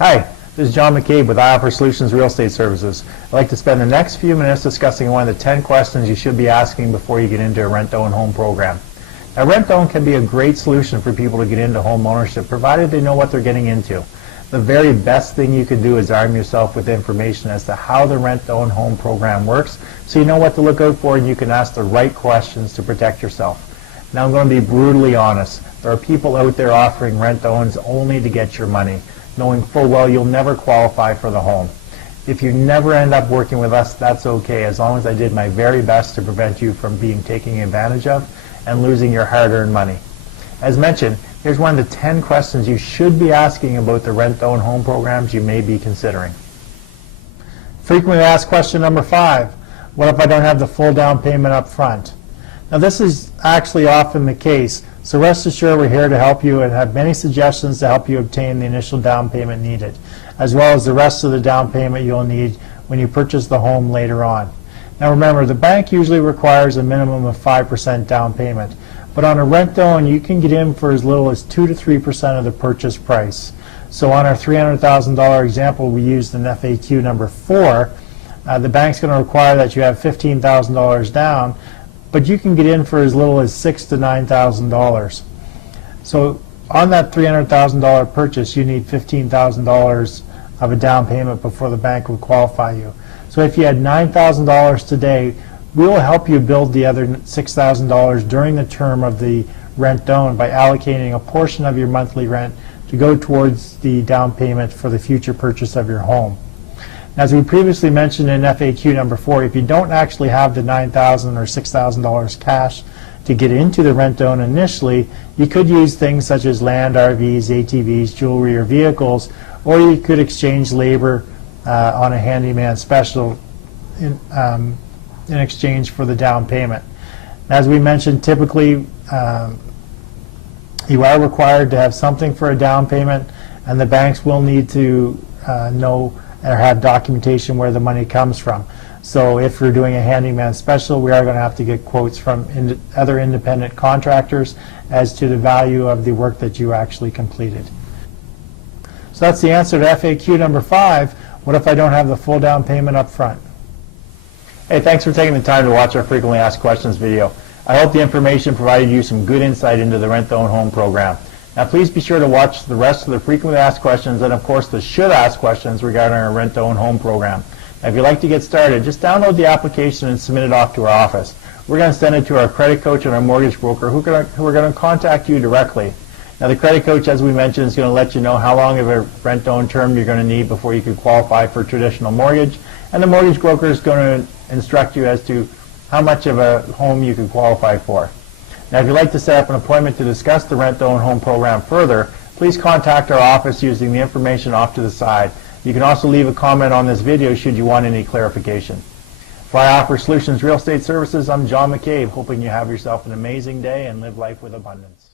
Hi, this is John McCabe with I Offer Solutions Real Estate Services. I'd like to spend the next few minutes discussing one of the 10 questions you should be asking before you get into a rent-to-own home program. Now, rent-to-own can be a great solution for people to get into home ownership, provided they know what they're getting into. The very best thing you can do is arm yourself with information as to how the rent-to-own home program works, so you know what to look out for and you can ask the right questions to protect yourself. Now, I'm going to be brutally honest. There are people out there offering rent-to-owns only to get your money, knowing full well you'll never qualify for the home. If you never end up working with us, that's okay, as long as I did my very best to prevent you from being taken advantage of and losing your hard-earned money. As mentioned, here's one of the 10 questions you should be asking about the rent-to-own home programs you may be considering. Frequently asked question number 5, what if I don't have the full down payment up front? Now, this is actually often the case, so rest assured we're here to help you and have many suggestions to help you obtain the initial down payment needed, as well as the rest of the down payment you'll need when you purchase the home later on. Now remember, the bank usually requires a minimum of 5% down payment, but on a rent-to-own you can get in for as little as 2 to 3% of the purchase price. So on our $300,000 example we used in FAQ number 4, the bank's going to require that you have $15,000 down, but you can get in for as little as $6,000 to $9,000. So on that $300,000 purchase, you need $15,000 of a down payment before the bank would qualify you. So if you had $9,000 today, we will help you build the other $6,000 during the term of the rent-to-own by allocating a portion of your monthly rent to go towards the down payment for the future purchase of your home. As we previously mentioned in FAQ number 4, if you don't actually have the $9,000 or $6,000 cash to get into the rent-to-own initially, you could use things such as land, RVs, ATVs, jewelry, or vehicles, or you could exchange labor on a handyman special in exchange for the down payment. As we mentioned, typically you are required to have something for a down payment, and the banks will need to know or have documentation where the money comes from. So if you're doing a handyman special, we are going to have to get quotes from other independent contractors as to the value of the work that you actually completed. So that's the answer to FAQ number 5. What if I don't have the full down payment up front? Hey, thanks for taking the time to watch our frequently asked questions video. I hope the information provided you some good insight into the rent-to-own home program. Now, please be sure to watch the rest of the frequently asked questions and, of course, the should ask questions regarding our rent-to-own home program. Now, if you'd like to get started, just download the application and submit it off to our office. We're going to send it to our credit coach and our mortgage broker who are going to contact you directly. Now, the credit coach, as we mentioned, is going to let you know how long of a rent-to-own term you're going to need before you could qualify for a traditional mortgage, and the mortgage broker is going to instruct you as to how much of a home you could qualify for. Now, if you'd like to set up an appointment to discuss the rent-to-own home program further, please contact our office using the information off to the side. You can also leave a comment on this video should you want any clarification. For I Offer Solutions Real Estate Services, I'm John McCabe, hoping you have yourself an amazing day and live life with abundance.